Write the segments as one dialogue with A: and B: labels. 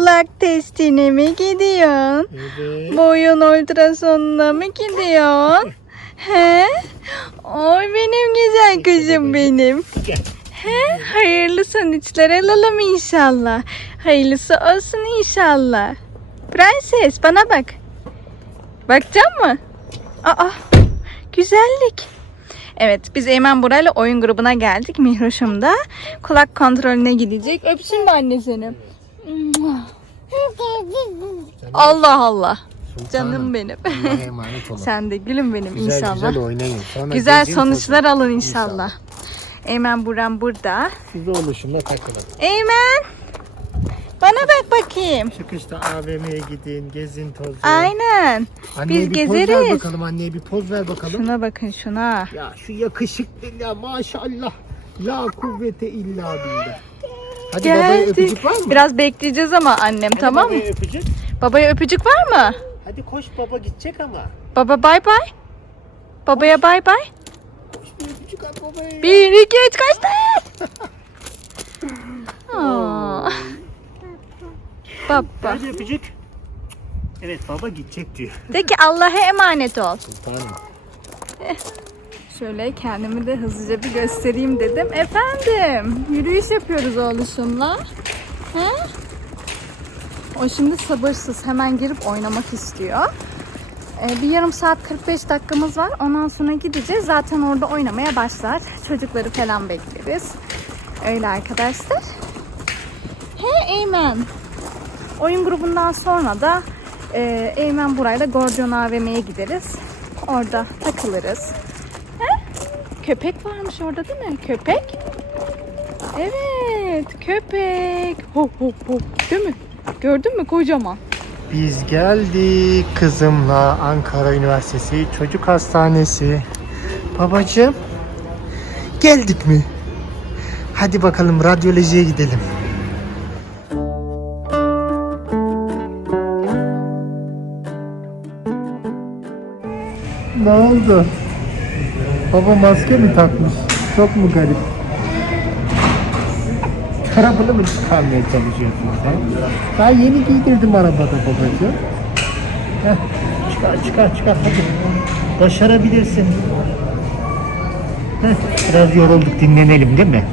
A: Kulak testine mi gidiyorsun?
B: Evet.
A: Boyun ultrasonuna mı gidiyorsun? He? Oy benim güzel kızım benim. He? Hayırlı sonuçlar alalım inşallah. Hayırlısı olsun inşallah. Prenses bana bak. Bakacak mı? Aa, güzellik. Evet biz Eymen Buray'la oyun grubuna geldik. Mihroş'um da kulak kontrolüne gidecek. Öpsün mü anne seni? Allah Allah. Canım benim.
B: Allah'a emanet olun.
A: Sen de gülüm benim
B: güzel
A: inşallah.
B: güzel oynayın. Sonra
A: Güzel sonuçlar
B: tozun.
A: alın inşallah. Eymen Buram burada.
B: Siz de oluşumla takılın.
A: Eymen. Bana bak bakayım.
B: Çıkışta AVM'ye gidin, gezin, tozun.
A: Aynen.
B: Anneye
A: Biz
B: bir poz ver
A: gezeriz.
B: bakalım. Anneye bir poz ver bakalım.
A: Şuna bakın şuna.
B: Ya şu yakışıklı ya maşallah. La kuvvete illa billah. Hadi babaya öpücük var mı?
A: Biraz bekleyeceğiz ama annem
B: Hadi
A: tamam mı?
B: babaya öpücük.
A: Babaya öpücük var mı?
B: Hadi koş baba gidecek ama.
A: Baba bay bay. Babaya bay bay.
B: Koş bir öpücük at babaya.
A: Bir, iki, üç kaçtı. Aa. Baba.
B: Hadi öpücük. Evet baba gidecek diyor.
A: De ki Allah'a emanet ol.
B: Sultanım.
A: Şöyle kendimi de hızlıca bir göstereyim dedim. Efendim, yürüyüş yapıyoruz oğluşumla. He? O şimdi sabırsız. Hemen girip oynamak istiyor. Ee, bir yarım saat 45 dakikamız var. Ondan sonra gideceğiz. Zaten orada oynamaya başlar. Çocukları falan bekleriz. Öyle arkadaşlar. He Eymen. Oyun grubundan sonra da e, Eymen burayla Gordion AVM'ye gideriz. Orada takılırız. Köpek varmış orada değil mi? Köpek. Evet, köpek. Hop hop hop. Değil mi? Gördün mü kocaman?
B: Biz geldik kızımla Ankara Üniversitesi Çocuk Hastanesi. Babacığım geldik mi? Hadi bakalım radyolojiye gidelim. Ne oldu? Baba maske mi takmış? Çok mu garip? Tarafını mı çıkarmaya çalışıyorsun sen? Daha yeni giydirdim arabada babacığım. Heh, çıkar çıkar çıkar hadi. Başarabilirsin. Heh, biraz yorulduk dinlenelim değil mi?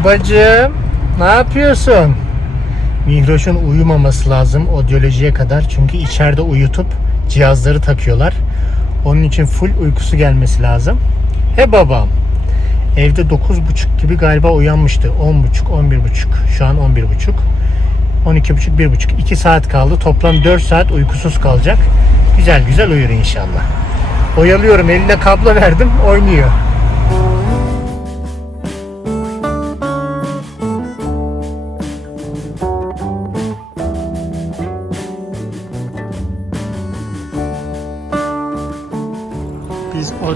B: Babacığım ne yapıyorsun? Mihroş'un uyumaması lazım odyolojiye kadar. Çünkü içeride uyutup cihazları takıyorlar. Onun için full uykusu gelmesi lazım. He babam. Evde 9.30 gibi galiba uyanmıştı. 10.30, 11.30. Şu an 11.30. 12.30, 1.30. 2 saat kaldı. Toplam 4 saat uykusuz kalacak. Güzel güzel uyur inşallah. Oyalıyorum. Eline kablo verdim. Oynuyor.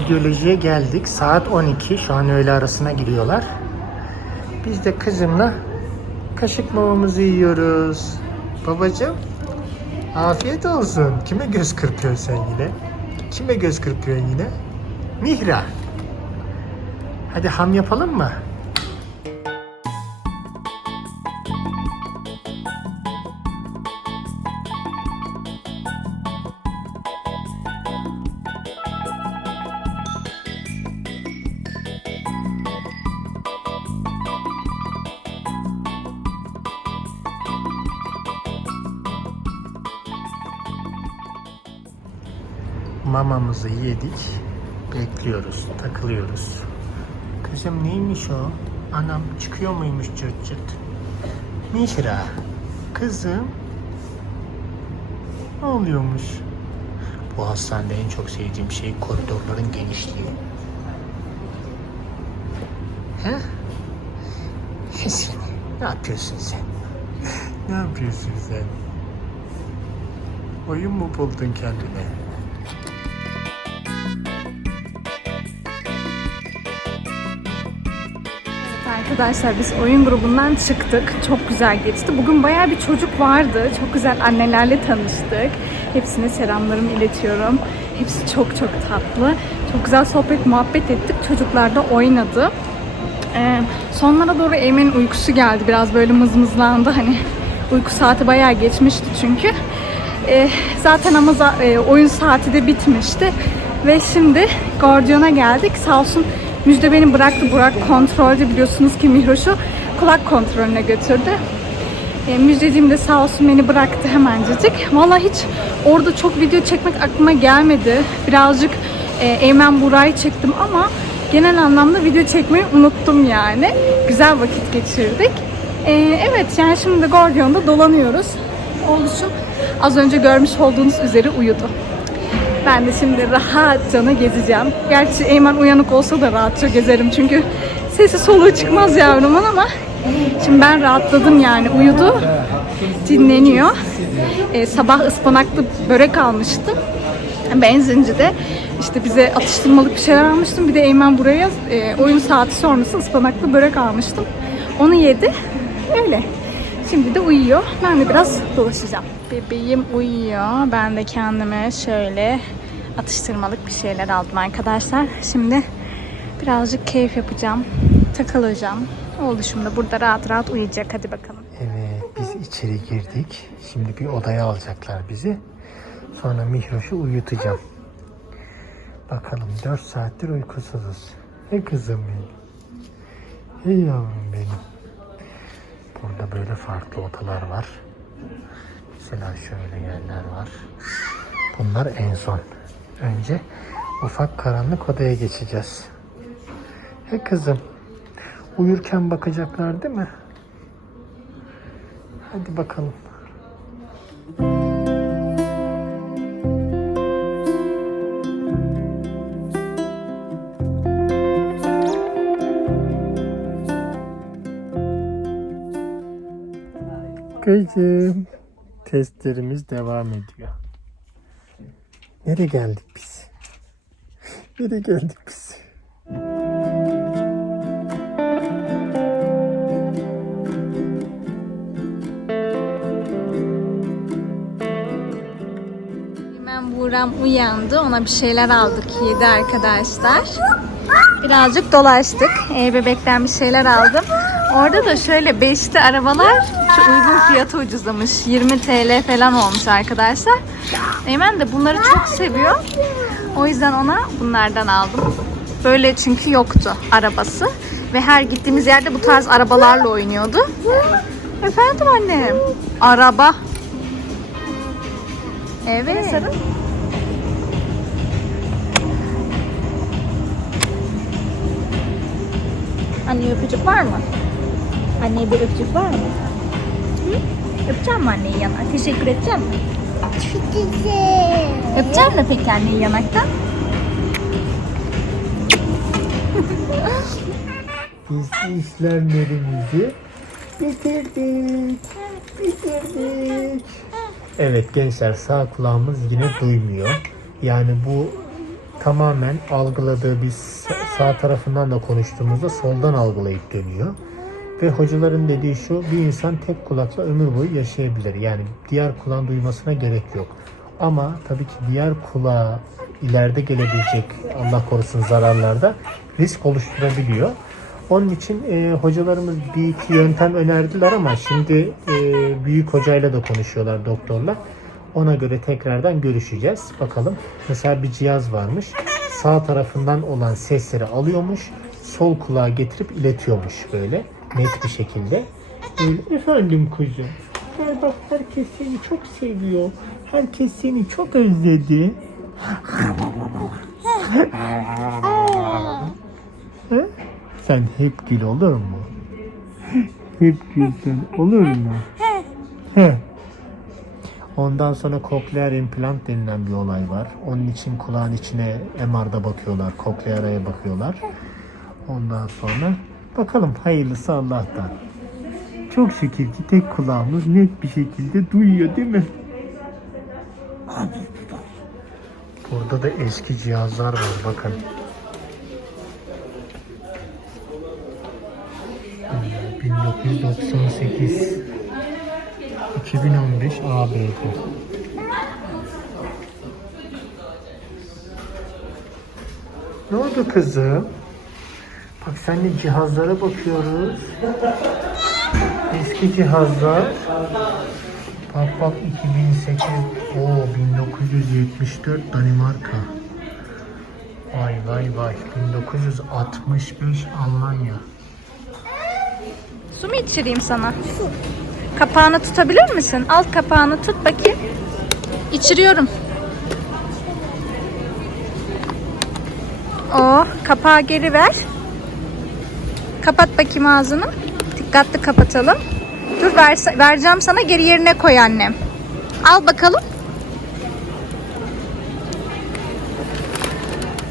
B: Biz odyolojiye geldik. Saat 12. Şu an öğle arasına giriyorlar. Biz de kızımla kaşık mamamızı yiyoruz. Babacığım afiyet olsun. Kime göz kırpıyorsun sen yine? Kime göz kırpıyorsun yine? Mihra. Hadi ham yapalım mı? Mamamızı yedik. Bekliyoruz. Takılıyoruz. Kızım neymiş o? Anam çıkıyor muymuş cırt cırt? Mihra. Kızım. Ne oluyormuş? Bu hastanede en çok sevdiğim şey koridorların genişliği. He? Sen, ne yapıyorsun sen? ne yapıyorsun sen? Oyun mu buldun kendine?
A: Arkadaşlar biz oyun grubundan çıktık. Çok güzel geçti. Bugün bayağı bir çocuk vardı. Çok güzel annelerle tanıştık. Hepsine selamlarımı iletiyorum. Hepsi çok çok tatlı. Çok güzel sohbet muhabbet ettik. Çocuklar da oynadı. Ee, sonlara doğru Eymen'in uykusu geldi. Biraz böyle mızmızlandı. Hani uyku saati bayağı geçmişti çünkü. Ee, zaten ama e, oyun saati de bitmişti. Ve şimdi Gordion'a geldik. Sağ olsun Müjde beni bıraktı. Burak kontrolcü biliyorsunuz ki Mihroş'u kulak kontrolüne götürdü. E, Müjdeciğim de sağ olsun beni bıraktı hemencecik. Valla hiç orada çok video çekmek aklıma gelmedi. Birazcık e, Eymen Buray'ı çektim ama genel anlamda video çekmeyi unuttum yani. Güzel vakit geçirdik. E, evet yani şimdi Gordion'da dolanıyoruz. Oluşum az önce görmüş olduğunuz üzere uyudu. Ben de şimdi rahatça gezeceğim. Gerçi Eymen uyanık olsa da rahatça gezerim çünkü sesi soluğu çıkmaz yavrumun ama şimdi ben rahatladım yani uyudu. Dinleniyor. Ee, sabah ıspanaklı börek almıştım. Benzincide işte bize atıştırmalık bir şeyler almıştım. Bir de Eymen buraya e, oyun saati sonrası ıspanaklı börek almıştım. Onu yedi. Öyle. Şimdi de uyuyor. Ben de biraz dolaşacağım. Bebeğim uyuyor. Ben de kendime şöyle atıştırmalık bir şeyler aldım arkadaşlar. Şimdi birazcık keyif yapacağım. Takılacağım. Oluşumda burada rahat rahat uyuyacak. Hadi bakalım.
B: Evet, biz içeri girdik. Şimdi bir odaya alacaklar bizi. Sonra Mihroş'u uyutacağım. Bakalım 4 saattir uykusuzuz. Hey kızım benim. Hey yavrum benim. Burada böyle farklı odalar var. Mesela şöyle yerler var. Bunlar en son. Önce ufak karanlık odaya geçeceğiz. Hey kızım. Uyurken bakacaklar değil mi? Hadi bakalım. Kızım. Testlerimiz devam ediyor. Nereye geldik biz? Nereye geldik biz?
A: Hemen Buğra'm uyandı. Ona bir şeyler aldık yedi arkadaşlar. Birazcık dolaştık. Ee, bebekten bir şeyler aldım. Orada da şöyle beşli arabalar şu uygun fiyata ucuzlamış. 20 TL falan olmuş arkadaşlar. Eymen de bunları çok seviyor. O yüzden ona bunlardan aldım. Böyle çünkü yoktu arabası. Ve her gittiğimiz yerde bu tarz arabalarla oynuyordu. Efendim annem. Araba. Evet. Anne öpücük var mı? Anne bir öpücük var mı? Hı? Öpeceğim mi anneyi yana? Teşekkür edeceğim mi? Öpeceğim mi peki anneyi yanaktan?
B: Biz işlemlerimizi bitirdik. Bitirdik. Evet gençler sağ kulağımız yine duymuyor. Yani bu tamamen algıladığı biz sağ tarafından da konuştuğumuzda soldan algılayıp dönüyor. Ve hocaların dediği şu bir insan tek kulakla ömür boyu yaşayabilir. Yani diğer kulağın duymasına gerek yok. Ama tabii ki diğer kulağa ileride gelebilecek Allah korusun zararlarda risk oluşturabiliyor. Onun için e, hocalarımız bir iki yöntem önerdiler ama şimdi e, büyük hocayla da konuşuyorlar doktorlar. Ona göre tekrardan görüşeceğiz. Bakalım. Mesela bir cihaz varmış. Sağ tarafından olan sesleri alıyormuş. Sol kulağa getirip iletiyormuş böyle. Net bir şekilde. Efendim kuzum. Gel bak herkes seni çok seviyor. Herkes seni çok özledi. Sen hep gül olur mu? Hep gülsen olur mu? He. Ondan sonra kokleer implant denilen bir olay var. Onun için kulağın içine MR'da bakıyorlar, koklearaya bakıyorlar. Ondan sonra bakalım hayırlısı Allah'tan. Çok şükür ki tek kulağımız net bir şekilde duyuyor değil mi? Burada da eski cihazlar var bakın. Hmm, 1998 2015 ABD Ne oldu kızım? Bak seninle cihazlara bakıyoruz. Eski cihazlar. Bak bak 2008, o 1974 Danimarka. Vay vay vay 1965 Almanya.
A: Su mu içireyim sana? Kapağını tutabilir misin? Alt kapağını tut bakayım. İçiriyorum. O kapağı geri ver. Kapat bakayım ağzını. Dikkatli kapatalım. Dur ver, vereceğim sana geri yerine koy annem. Al bakalım.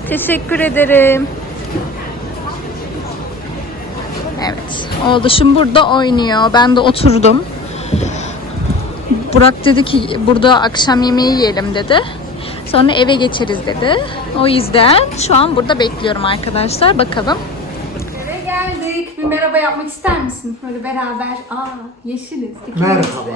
A: Teşekkür ederim. Evet. Oğluşum burada oynuyor. Ben de oturdum. Burak dedi ki burada akşam yemeği yiyelim dedi. Sonra eve geçeriz dedi. O yüzden şu an burada bekliyorum arkadaşlar. Bakalım. Bir merhaba yapmak ister misin? Böyle beraber. Aa yeşiliz. İkimiz de.
B: Merhaba.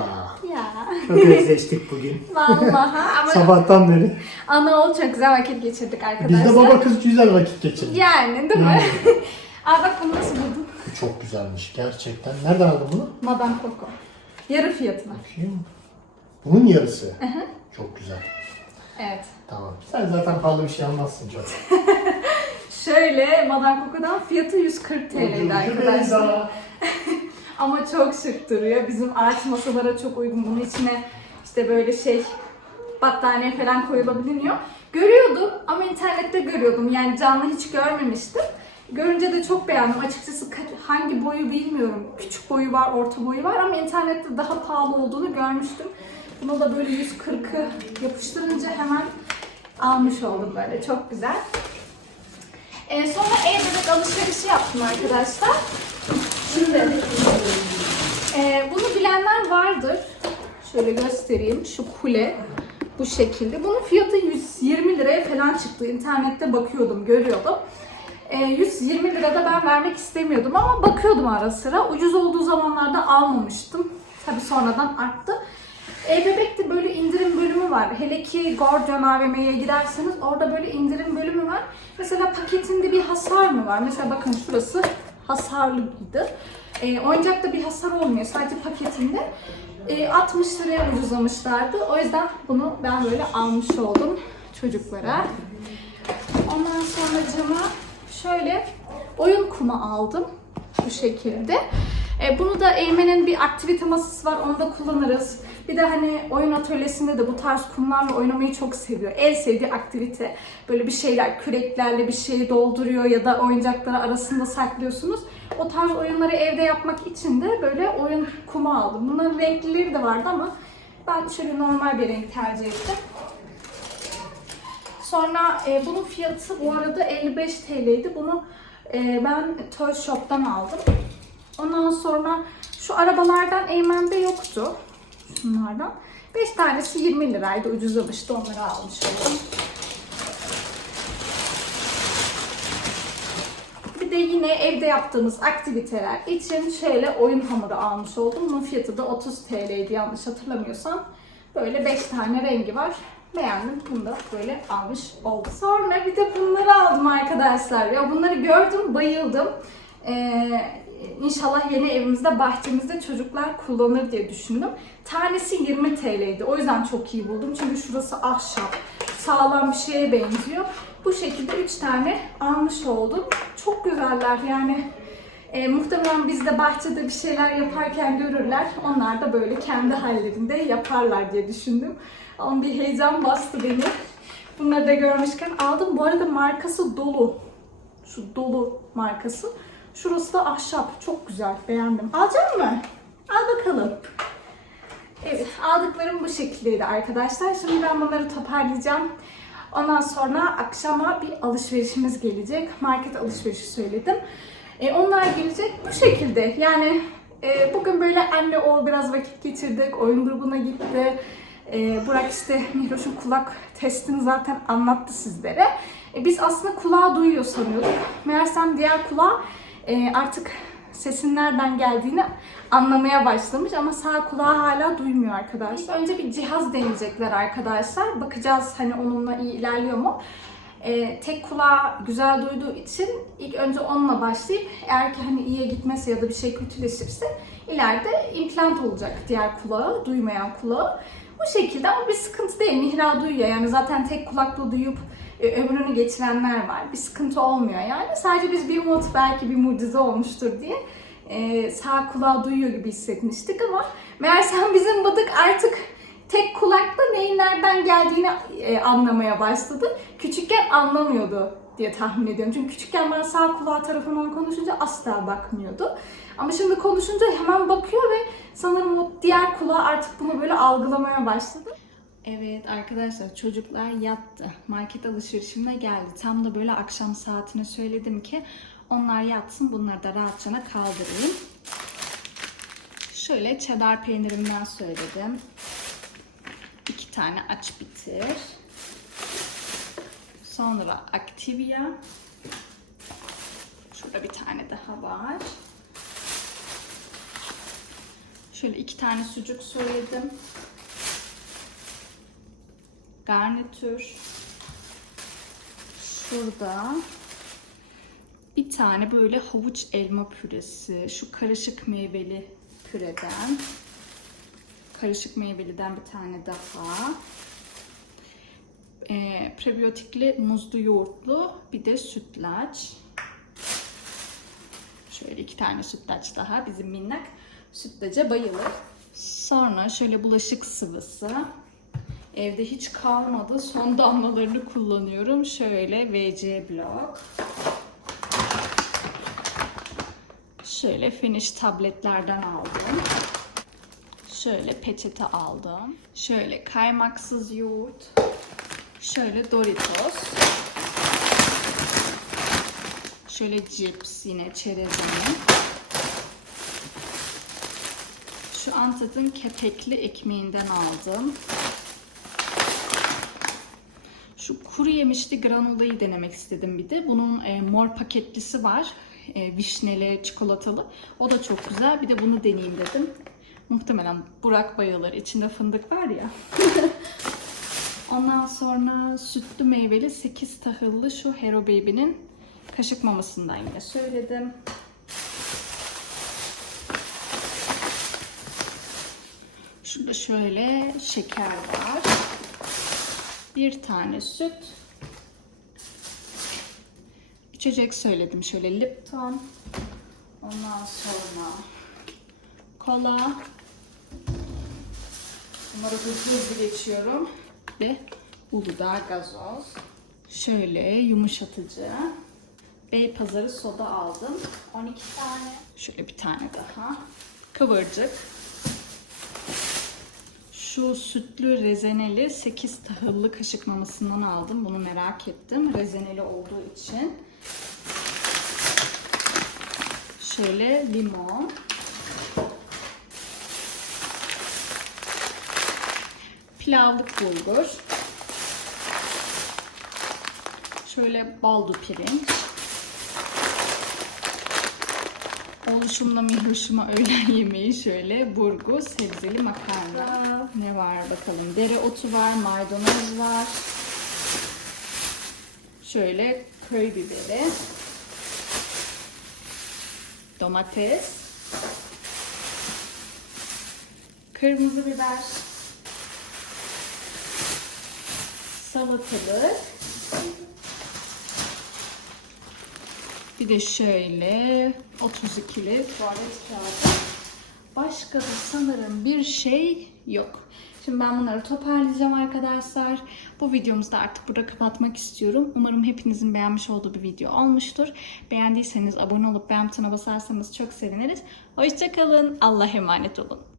A: Ya.
B: Çok özleştik bugün.
A: Vallahi ama
B: Sabahtan beri.
A: ana oğul çok güzel vakit geçirdik arkadaşlar.
B: Biz de baba kız güzel vakit geçirdik.
A: Yani değil mi? Aa bak bunu nasıl buldun?
B: Bu çok güzelmiş gerçekten. Nereden aldın bunu?
A: Madame Coco. Yarı fiyatına.
B: Bakayım. Bunun yarısı. Çok güzel.
A: Evet.
B: Tamam. Sen zaten pahalı bir şey almazsın çok.
A: Şöyle Madame Coco'dan fiyatı 140 TL'ydi arkadaşlar. Ama çok şık duruyor. Bizim ağaç masalara çok uygun. Bunun içine işte böyle şey battaniye falan koyulabiliyor. Görüyordum ama internette görüyordum. Yani canlı hiç görmemiştim. Görünce de çok beğendim. Açıkçası hangi boyu bilmiyorum. Küçük boyu var, orta boyu var ama internette daha pahalı olduğunu görmüştüm. Bunu da böyle 140'ı yapıştırınca hemen almış oldum böyle. Çok güzel. Ee, sonra e-bebek alışverişi yaptım arkadaşlar. Şimdi e, bunu bilenler vardır. Şöyle göstereyim. Şu kule bu şekilde. Bunun fiyatı 120 liraya falan çıktı. İnternette bakıyordum, görüyordum. E, 120 lirada ben vermek istemiyordum ama bakıyordum ara sıra. Ucuz olduğu zamanlarda almamıştım. Tabi sonradan arttı. E-Bebek'te böyle indirim bölümü var. Hele ki Gordion AVM'ye giderseniz orada böyle indirim bölümü var. Mesela paketinde bir hasar mı var? Mesela bakın şurası hasarlıydı. E, oyuncakta bir hasar olmuyor. Sadece paketinde. E, 60 liraya ucuzlamışlardı. O yüzden bunu ben böyle almış oldum çocuklara. Ondan sonra cama şöyle oyun kumu aldım. Bu şekilde. E, bunu da Eymen'in bir aktivite masası var. Onu da kullanırız. Bir de hani oyun atölyesinde de bu tarz kumlarla oynamayı çok seviyor. En sevdiği aktivite. Böyle bir şeyler küreklerle bir şeyi dolduruyor ya da oyuncakları arasında saklıyorsunuz. O tarz oyunları evde yapmak için de böyle oyun kumu aldım. Bunların renklileri de vardı ama ben şöyle normal bir renk tercih ettim. Sonra e, bunun fiyatı bu arada 55 TL'ydi. Bunu e, ben Toy Shop'tan aldım. Ondan sonra şu arabalardan Eymen'de yoktu. Şunlardan. 5 tanesi 20 liraydı. Ucuzlamıştı. Onları almış oldum. Bir de yine evde yaptığımız aktiviteler için şöyle oyun hamuru almış oldum. Bunun fiyatı da 30 TL'ydi yanlış hatırlamıyorsam. Böyle 5 tane rengi var. Beğendim. Bunu da böyle almış oldum. Sonra bir de bunları aldım arkadaşlar. Ya bunları gördüm, bayıldım. Ee, inşallah yeni evimizde, bahçemizde çocuklar kullanır diye düşündüm. Tanesi 20 TL'ydi. O yüzden çok iyi buldum. Çünkü şurası ahşap. Sağlam bir şeye benziyor. Bu şekilde 3 tane almış oldum. Çok güzeller yani. E, muhtemelen biz de bahçede bir şeyler yaparken görürler. Onlar da böyle kendi hallerinde yaparlar diye düşündüm. Ama bir heyecan bastı beni. Bunları da görmüşken aldım. Bu arada markası Dolu. Şu Dolu markası. Şurası da ahşap. Çok güzel. Beğendim. Alacak mı? Al bakalım. Evet, aldıklarım bu şekildeydi arkadaşlar. Şimdi ben bunları toparlayacağım. Ondan sonra akşama bir alışverişimiz gelecek. Market alışverişi söyledim. E, onlar gelecek bu şekilde. Yani e, bugün böyle anne oğul biraz vakit geçirdik. Oyun grubuna gitti. E, Burak işte Mihroş'un kulak testini zaten anlattı sizlere. E, biz aslında kulağı duyuyor sanıyorduk. Meğersem diğer kulağı e, artık sesin nereden geldiğini anlamaya başlamış ama sağ kulağı hala duymuyor arkadaşlar. Önce bir cihaz deneyecekler arkadaşlar. Bakacağız hani onunla iyi ilerliyor mu? Ee, tek kulağı güzel duyduğu için ilk önce onunla başlayıp eğer ki hani iyiye gitmezse ya da bir şey kötüleşirse ileride implant olacak diğer kulağı, duymayan kulağı. Bu şekilde ama bir sıkıntı değil. Mihra duyuyor yani zaten tek kulakla duyup e, ömrünü geçirenler var. Bir sıkıntı olmuyor yani. Sadece biz bir umut belki bir mucize olmuştur diye e, sağ kulağı duyuyor gibi hissetmiştik ama meğersem bizim bıdık artık tek kulakla neyin nereden geldiğini e, anlamaya başladı. Küçükken anlamıyordu diye tahmin ediyorum. Çünkü küçükken ben sağ kulağı tarafından konuşunca asla bakmıyordu. Ama şimdi konuşunca hemen bakıyor ve sanırım o diğer kulağı artık bunu böyle algılamaya başladı. Evet arkadaşlar çocuklar yattı. Market alışverişime geldi. Tam da böyle akşam saatine söyledim ki onlar yatsın bunları da rahatçana kaldırayım. Şöyle cheddar peynirimden söyledim. İki tane aç bitir. Sonra Activia. Şurada bir tane daha var. Şöyle iki tane sucuk söyledim. Garnitür. Şurada bir tane böyle havuç elma püresi. Şu karışık meyveli püreden. Karışık meyveliden bir tane daha. Ee, prebiyotikli muzlu yoğurtlu bir de sütlaç. Şöyle iki tane sütlaç daha. Bizim minnak sütlaca bayılır. Sonra şöyle bulaşık sıvısı. Evde hiç kalmadı. Son damlalarını kullanıyorum. Şöyle VC blok. Şöyle finish tabletlerden aldım. Şöyle peçete aldım. Şöyle kaymaksız yoğurt. Şöyle Doritos. Şöyle cips yine çerezini. Şu Antat'ın kepekli ekmeğinden aldım. Şu kuru yemişli granulayı denemek istedim bir de. Bunun e, mor paketlisi var. E, vişneli, çikolatalı. O da çok güzel. Bir de bunu deneyeyim dedim. Muhtemelen Burak bayılır. İçinde fındık var ya. Ondan sonra sütlü meyveli 8 tahıllı şu Hero Baby'nin kaşık mamasından yine söyledim. Şurada şöyle şeker var. Bir tane süt. İçecek söyledim. Şöyle Lipton. Ondan sonra kola. Bunları hızlı hızlı geçiyorum. Ve Uludağ gazoz. Şöyle yumuşatıcı. Beypazarı soda aldım. 12 tane. Şöyle bir tane daha. Kıvırcık. Şu sütlü rezeneli 8 tahıllı kaşık mamasından aldım. Bunu merak ettim. Rezeneli olduğu için. Şöyle limon. Pilavlık bulgur. Şöyle baldo pirinç. Oluşumla mihroşuma öğlen yemeği şöyle burgu, sebzeli makarna. Ne var bakalım. Dereotu var, maydanoz var. Şöyle köy biberi. Domates. Kırmızı biber. Salatalık. Bir de şöyle 32'li tuvalet kağıdı. Başka da sanırım bir şey yok. Şimdi ben bunları toparlayacağım arkadaşlar. Bu videomuzu da artık burada kapatmak istiyorum. Umarım hepinizin beğenmiş olduğu bir video olmuştur. Beğendiyseniz abone olup beğen butonuna basarsanız çok seviniriz. Hoşçakalın. Allah'a emanet olun.